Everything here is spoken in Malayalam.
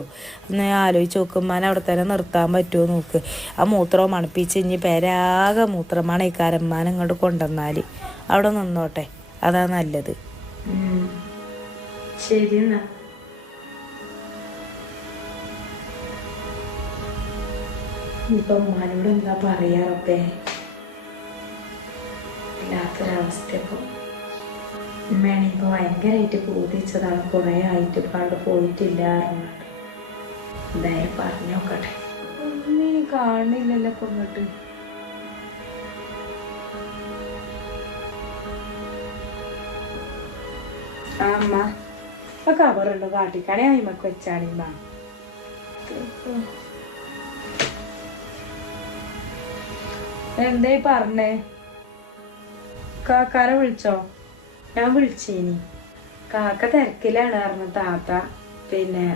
ഒന്ന് ആലോചിച്ച് നോക്കുമ്പോൾ അവിടെ തന്നെ നിർത്താൻ പറ്റുമോ നോക്ക്. ആ മൂത്രം മണപ്പിച്ച് ഇനി പേരാകെ മൂത്രമാണ് ഈ കാരന്മാൻ ഇങ്ങോട്ട് കൊണ്ടുവന്നാൽ അവിടെ നിന്നോട്ടെ, അതാ നല്ലത്. ശരി എന്നാ. ഇപ്പൊ ഉമ്മാനോട് എന്താ പറയാറപ്പേ? ഇല്ലാത്തൊരവസ്ഥ ഇപ്പൊ ഉമ്മയാണ് ഇപ്പൊ ഭയങ്കരമായിട്ട് പൂതിച്ചതാണ്. കുറെ ആയിട്ട് ഇപ്പൊ അവിടെ പോയിട്ടില്ല പറഞ്ഞിട്ട് എന്തായാലും പറഞ്ഞു നോക്കട്ടെ. ഒന്നും കാണില്ലല്ലോ ഇപ്പൊ ഇങ്ങോട്ട്. ആ അമ്മ ഇപ്പൊ കവറുണ്ട് കാട്ടിക്കാണെ അയിമക്ക് വെച്ചാണിമ്മ. എന്തായി പറഞ്ഞേ? കാക്കാരെ വിളിച്ചോ? ഞാൻ വിളിച്ചേനി. കാക്ക തിരക്കിലാണ് പറഞ്ഞു താത്ത. പിന്നെ